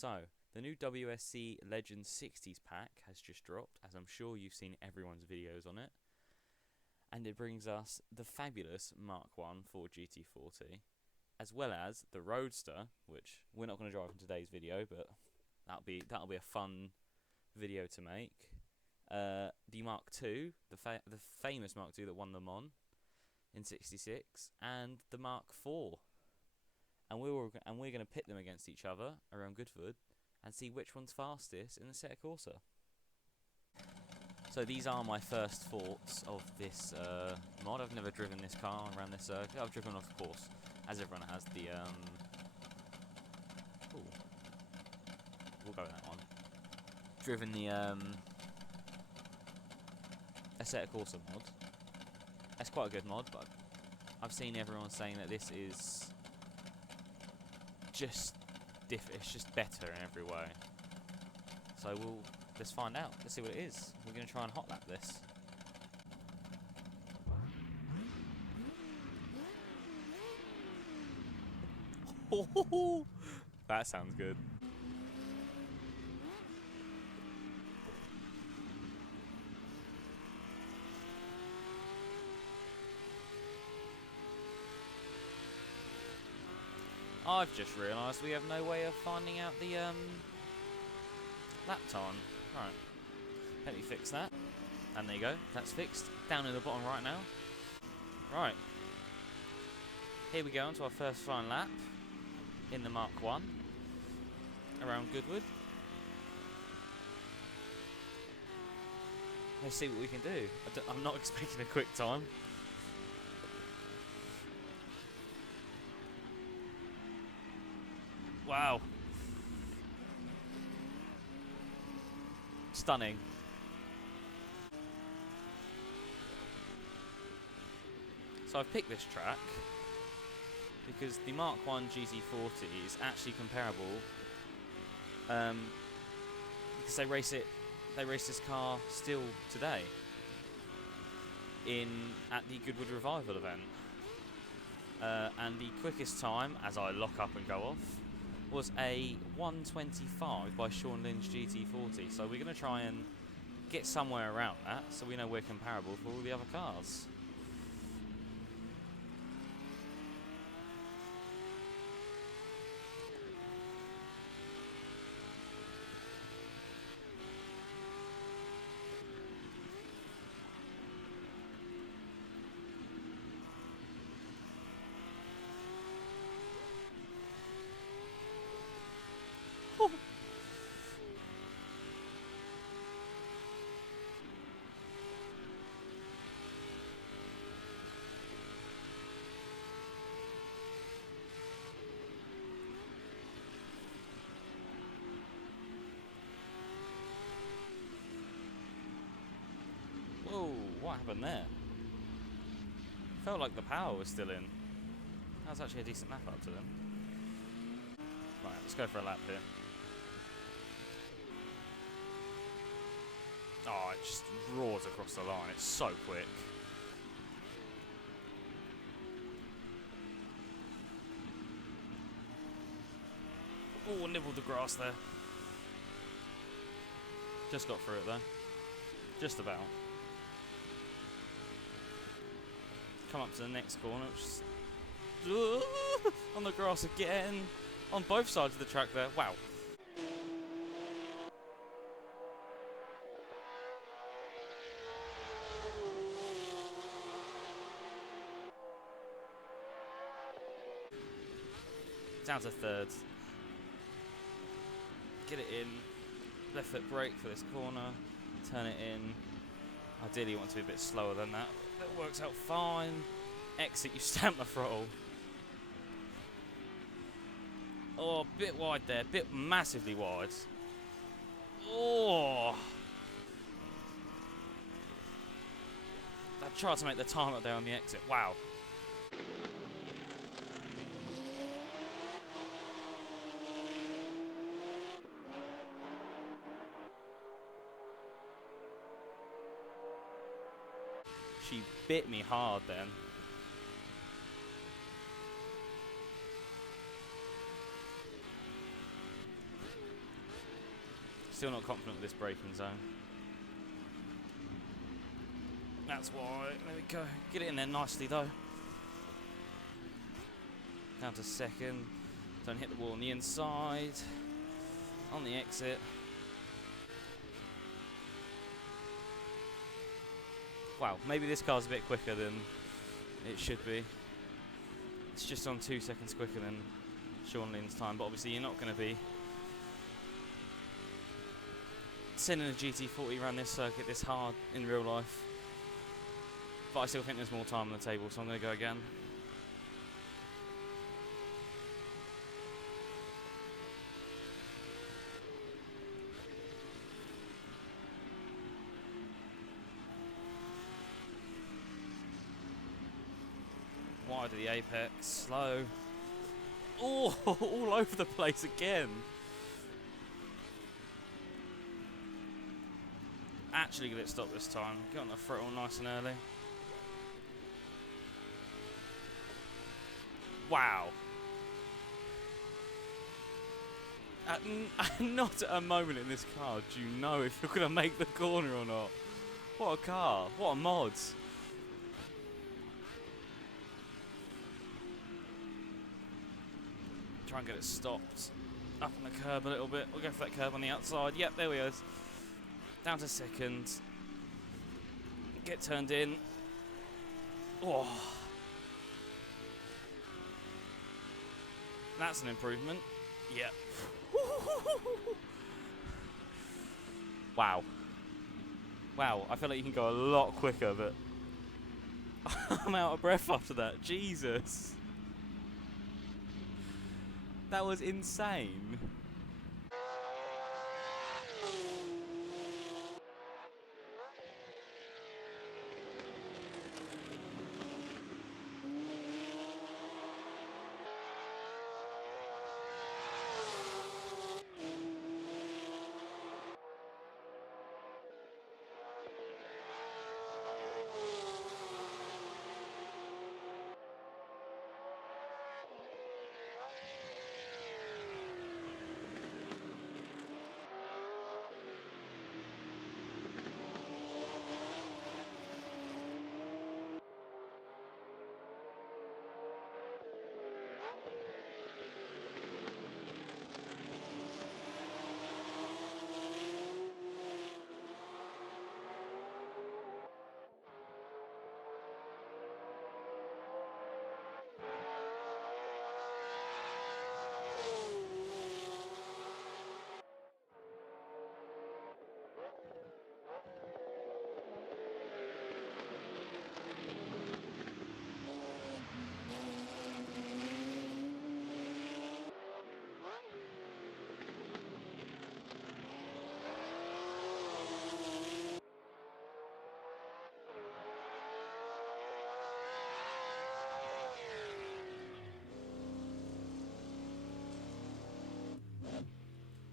So, the new WSC Legends 60s pack has just dropped, as I'm sure you've seen everyone's videos on it. And it brings us the fabulous Mark 1 for GT40, as well as the Roadster, which we're not going to drive in today's video, but that'll be a fun video to make. The Mark 2, the famous Mark 2 that won Le Mans in '66, and the Mark 4. And we're going to pit them against each other around Goodwood and see which one's fastest in the Assetto Corsa. So these are my first thoughts of this mod. I've never driven this car around this circuit. I've driven, of course, as everyone has, the ooh, we'll go with that one. Driven the Assetto Corsa mod. That's quite a good mod, but I've seen everyone saying that this is it's just better in every way. So let's find out. Let's see what it is. We're going to try and hot lap this. Oh, that sounds good. I've just realised we have no way of finding out the lap time. Right, let me fix that. And there you go, that's fixed. Down in the bottom right now. Right, here we go onto our first flying lap in the Mark 1 around Goodwood. Let's see what we can do. I'm not expecting a quick time. Wow. Stunning. So I've picked this track because the Mark 1 GT40 is actually comparable because they race this car still today at the Goodwood Revival event. And the quickest time, as I lock up and go off, was a 1:25 by Sean Lynn's GT40. So we're going to try and get somewhere around that so we know we're comparable for all the other cars. Whoa, what happened there? Felt like the power was still in. That was actually a decent lap up to them. Right, let's go for a lap here. Oh, it just roars across the line. It's so quick. Oh, nibbled the grass there. Just got through it though. Just about. Come up to the next corner, which is on the grass again. On both sides of the track there. Wow. Down to third. Get it in. Left foot brake for this corner. Turn it in. Ideally you want to be a bit slower than that. That works out fine. Exit, you stamp the throttle. Oh, a bit wide there. Bit massively wide. Oh. I tried to make the time up there on the exit. Wow. She bit me hard then. Still not confident with this braking zone. That's why. There we go. Get it in there nicely though. Down to second. Don't hit the wall on the inside. On the exit. Wow, maybe this car's a bit quicker than it should be. It's just on 2 seconds quicker than Sean Lynn's time, but obviously you're not going to be sending a GT40 around this circuit this hard in real life. But I still think there's more time on the table, so I'm going to go again. Wide of the apex, slow. Oh, all over the place again. Actually get it stopped this time. Get on the throttle nice and early. Wow. Not at a moment in this car do you know if you're going to make the corner or not. What a car. What a mod. Try and get it stopped. Up on the curb a little bit. We'll go for that curb on the outside. Yep, there we go. Down to second. Get turned in. Oh. That's an improvement. Yep. Wow. Wow, I feel like you can go a lot quicker, but I'm out of breath after that. Jesus. That was insane.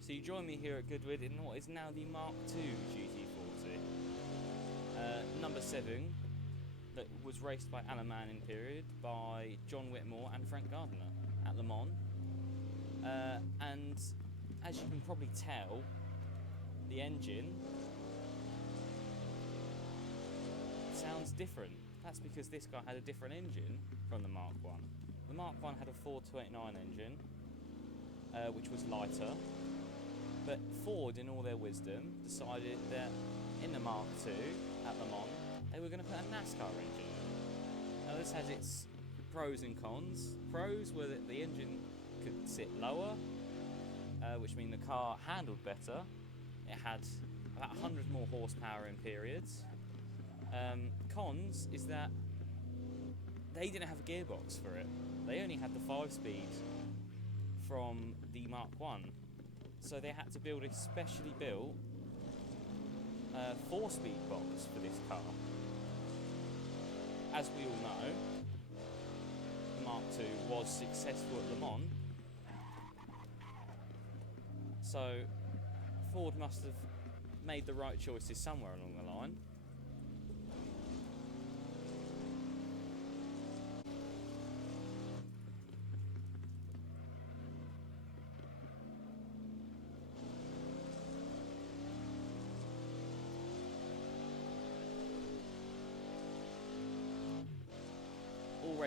So you join me here at Goodwood in what is now the Mark II GT40. Number 7, that was raced by Alan Mann in period, by John Whitmore and Frank Gardner at Le Mans. And as you can probably tell, the engine sounds different. That's because this guy had a different engine from the Mark I. The Mark I had a 429 engine, which was lighter. But Ford, in all their wisdom, decided that in the Mark II at Le Mans, they were going to put a NASCAR engine in. Now this has its pros and cons. Pros were that the engine could sit lower, which means the car handled better. It had about 100 more horsepower in periods. Cons is that they didn't have a gearbox for it. They only had the 5-speed from the Mark I. So they had to build a specially built 4-speed box for this car. As we all know, the Mark II was successful at Le Mans. So Ford must have made the right choices somewhere along the line.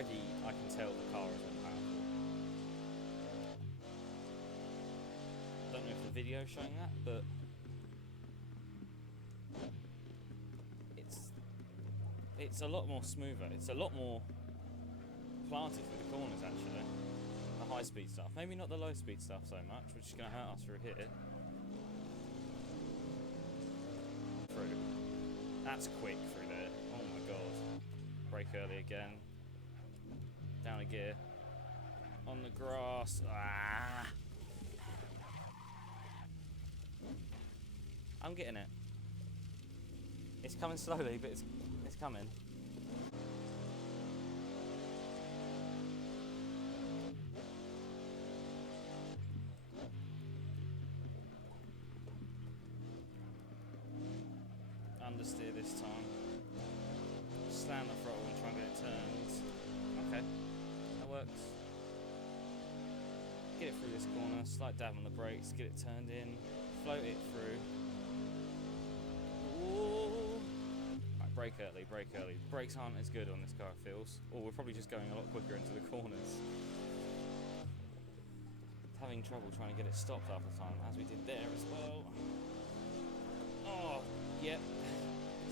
already I can tell the car is more powerful. I don't know if the video is showing that, but it's a lot more smoother. It's a lot more planted through the corners actually. The high speed stuff. Maybe not the low speed stuff so much, which is going to hurt us through here. Through. That's quick through there. Oh my god. Brake early again. Down a gear. On the grass. Ah! I'm getting it. It's coming slowly, but it's coming. Understeer this time. Slam the throttle and try and get it turned. Okay, that works. Get it through this corner, slight dab on the brakes, get it turned in, float it through. Ooh. Right, brake early, brake early. Brakes aren't as good on this car, it feels. Or we're probably just going a lot quicker into the corners. Having trouble trying to get it stopped half the time, as we did there as well. Oh, yep.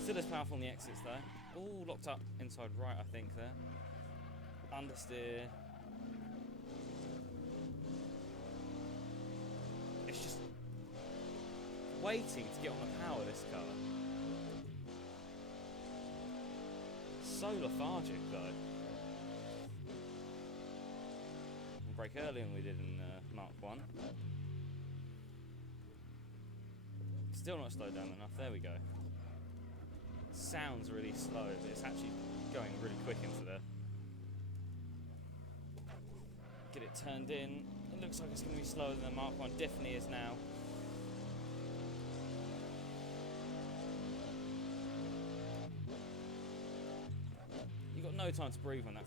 Still as powerful on the exits though. Ooh, locked up inside right, I think there. Understeer. It's just waiting to get on the power, this car. So lethargic though. We'll brake earlier than we did in Mark 1. Still not slowed down enough, there we go. Sounds really slow, but it's actually going really quick into there. Get it turned in. It looks like it's going to be slower than the Mark 1, definitely is now. You've got no time to breathe on that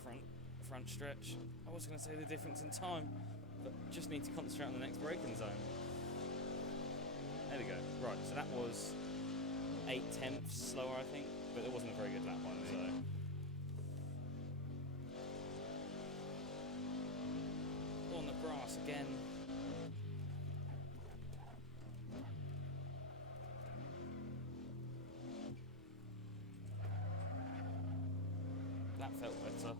front stretch. I was going to say the difference in time, but just need to concentrate on the next braking zone. There we go. Right, so that was 8/10 slower, I think, but it wasn't a very good lap one, so. On the grass again. That felt better.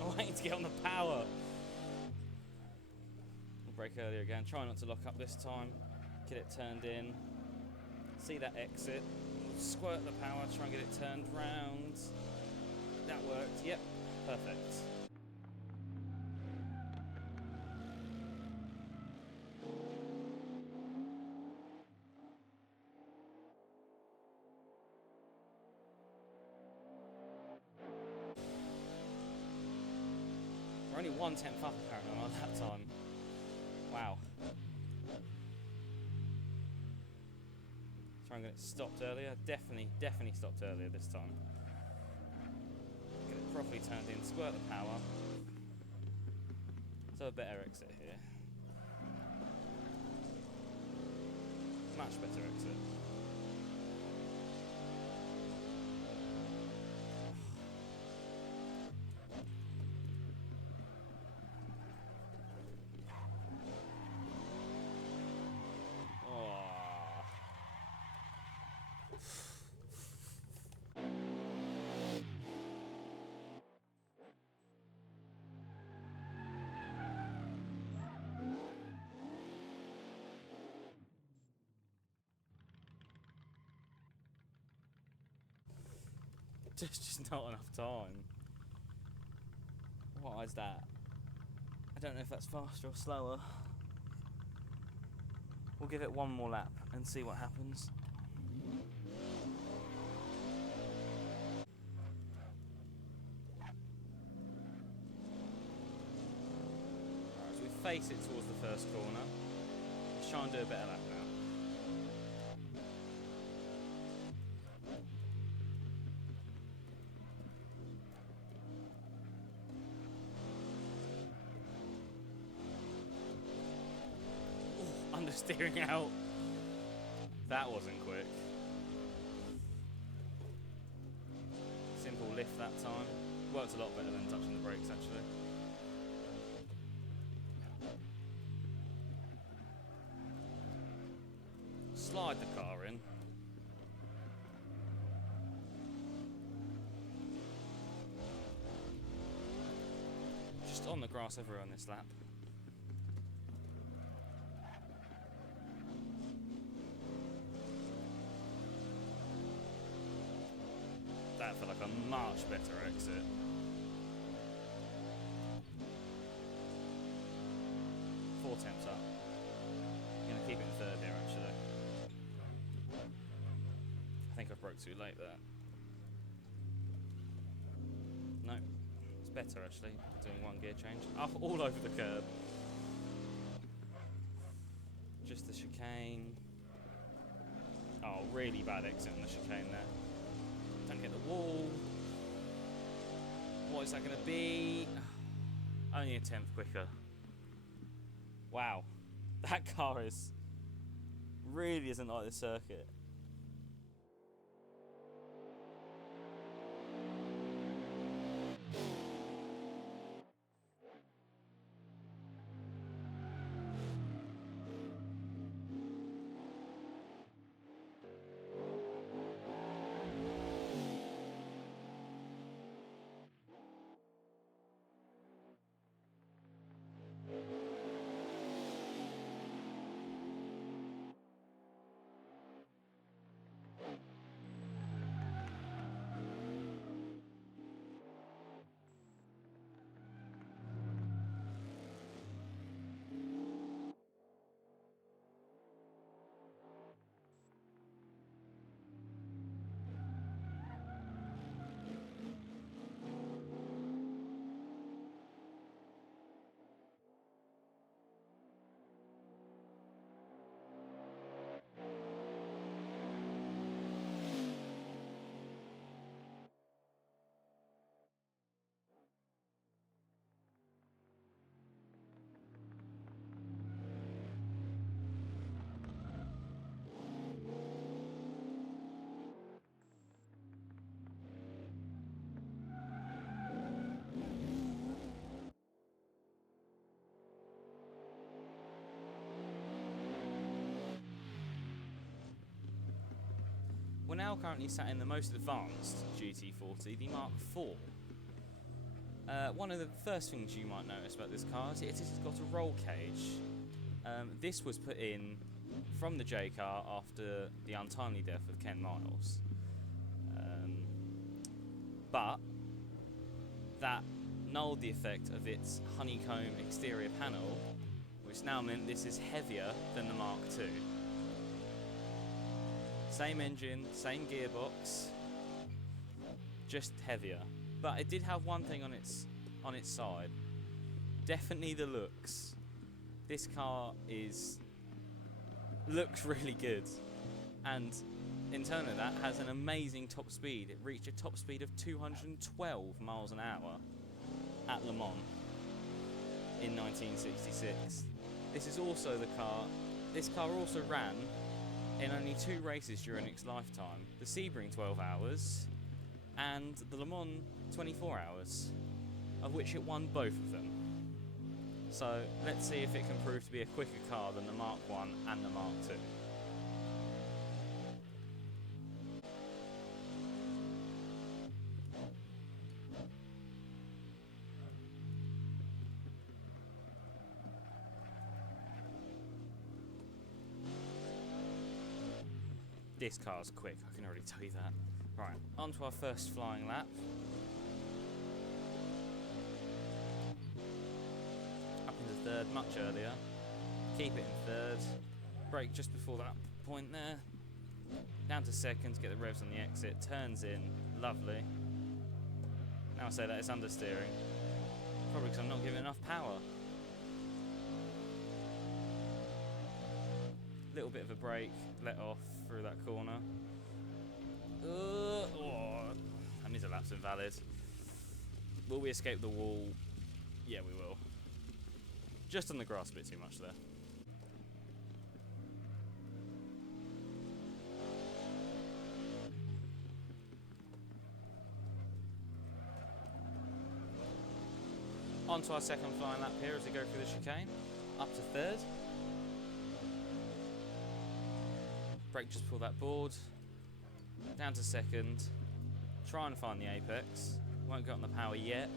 I'm waiting to get on the power. Brake earlier again. Try not to lock up this time. Get it turned in. See that exit. Squirt the power. Try and get it turned round. That worked. Yep. Perfect. We're only 1/10 up apparently on that time. Wow. Try and get it stopped earlier. Definitely stopped earlier this time. Get it properly turned in, squirt the power. So a better exit here. Much better exit. There's just not enough time. What is that? I don't know if that's faster or slower. We'll give it one more lap and see what happens. Right, as we face it towards the first corner, let's try and do a better lap now. Understeering out. That wasn't quick. Simple lift that time. worked a lot better than touching the brakes, actually. Slide the car in. Just on the grass everywhere on this lap. That felt like a much better exit. Four temps up. I'm gonna keep it in third here, actually. I think I broke too late there. No, it's better actually, doing one gear change. Up all over the curb. Just the chicane. Oh, really bad exit on the chicane there. Don't hit the wall. What is that going to be? Only a tenth quicker. Wow. That car really isn't like the circuit. We're now currently sat in the most advanced GT40, the Mark IV. One of the first things you might notice about this car is it's got a roll cage. This was put in from the J car after the untimely death of Ken Miles. But that nulled the effect of its honeycomb exterior panel, which now meant this is heavier than the Mark II. Same engine, same gearbox, just heavier. But it did have one thing on its side. Definitely the looks. This car looks really good, and in turn of that has an amazing top speed. It reached a top speed of 212 miles an hour at Le Mans in 1966. This is also the car. This car also ran in only 2 races during its lifetime, the Sebring 12 hours and the Le Mans 24 hours, of which it won both of them. So let's see if it can prove to be a quicker car than the Mark I and the Mark II. This car's quick, I can already tell you that. Right, on to our first flying lap. Up into third, much earlier. Keep it in third. Brake just before that point there. Down to second to get the revs on the exit. Turns in, lovely. Now I say that it's understeering. Probably because I'm not giving enough power. Little bit of a brake, let off through that corner. That means a lap's invalid. Will we escape the wall? Yeah, we will. Just on the grass a bit too much there. onto our second flying lap here as we go through the chicane. Up to third. Brake, just pull that board. Down to second. Try and find the apex. Won't get on the power yet.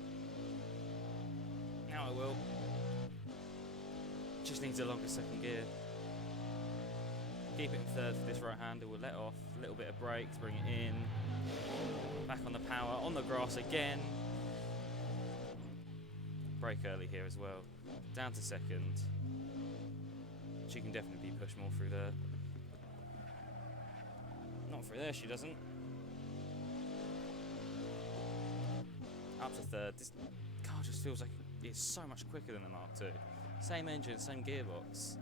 Now I will. Just needs a longer second gear. Keep it in third for this right-hander. We'll let off a little bit of brake to bring it in. Back on the power, on the grass again. Brake early here as well. Down to second. She can definitely be pushed more through there. Not through there, she doesn't. Up to third. This car just feels like it's so much quicker than the Mark II. Same engine, same gearbox.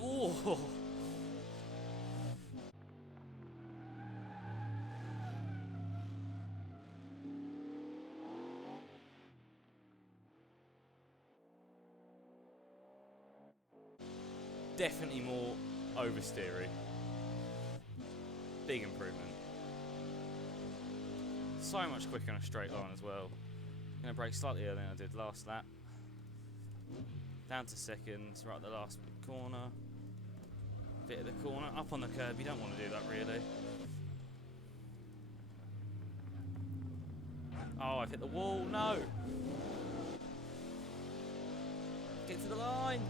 Oh! Definitely more oversteery. Big improvement. So much quicker on a straight line as well. Gonna brake slightly earlier than I did last lap. Down to second, right at the last corner. Bit of the corner, up on the curb. You don't want to do that really. Oh, I've hit the wall. No! Get to the line!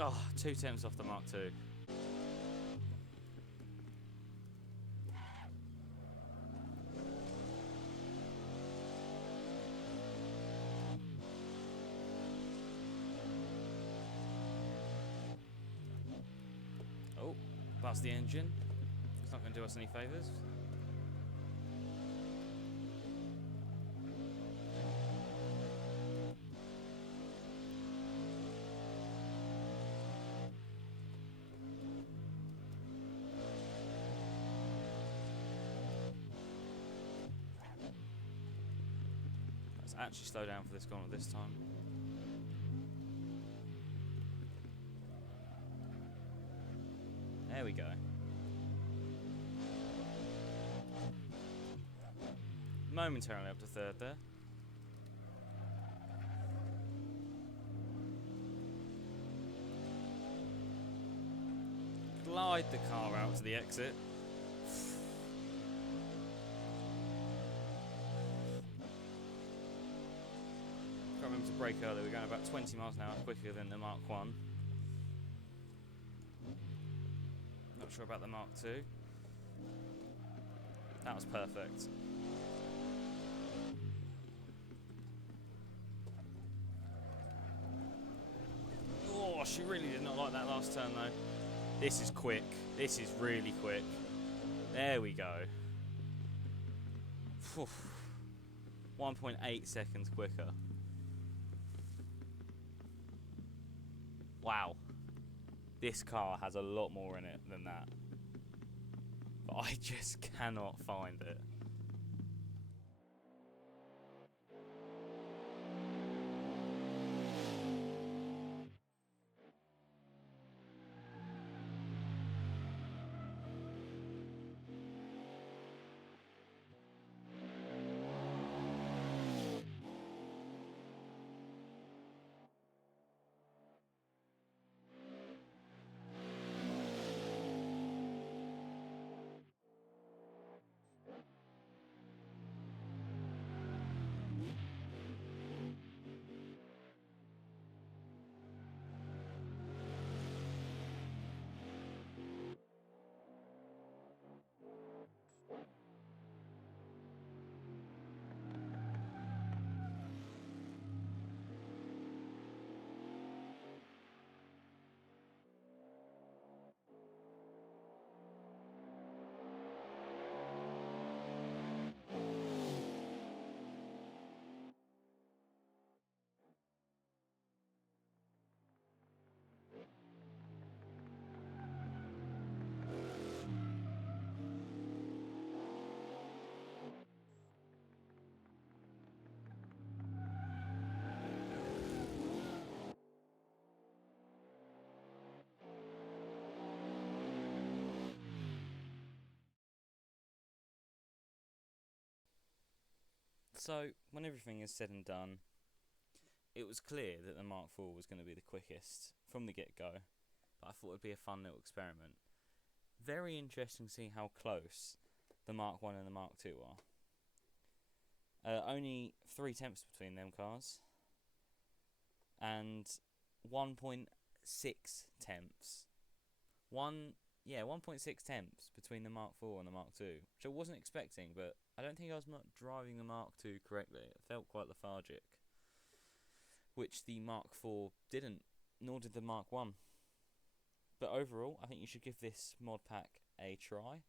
Oh, 2/10 off the Mark II. Oh, past the engine. It's not going to do us any favours. Actually slow down for this corner this time. There we go. Momentarily up to third there. Glide the car out to the exit. Remember to brake early. We're going about 20 miles an hour quicker than the Mark I. Not sure about the Mark II. That was perfect. Oh, she really did not like that last turn though. This is quick. This is really quick. There we go. 1.8 seconds quicker. Wow, this car has a lot more in it than that, but I just cannot find it. So, when everything is said and done, it was clear that the Mark IV was going to be the quickest from the get-go, but I thought it would be a fun little experiment. Very interesting to see how close the Mark 1 and the Mark 2 are. Only 3/10 between them cars, and 1.6 tenths. 1.6 tenths between the Mark IV and the Mark II, which I wasn't expecting, but I don't think I was driving the Mark II correctly. It felt quite lethargic, which the Mark IV didn't, nor did the Mark I. But overall, I think you should give this mod pack a try.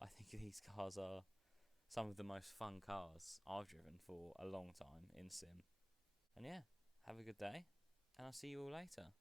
I think these cars are some of the most fun cars I've driven for a long time in Sim. And yeah, have a good day, and I'll see you all later.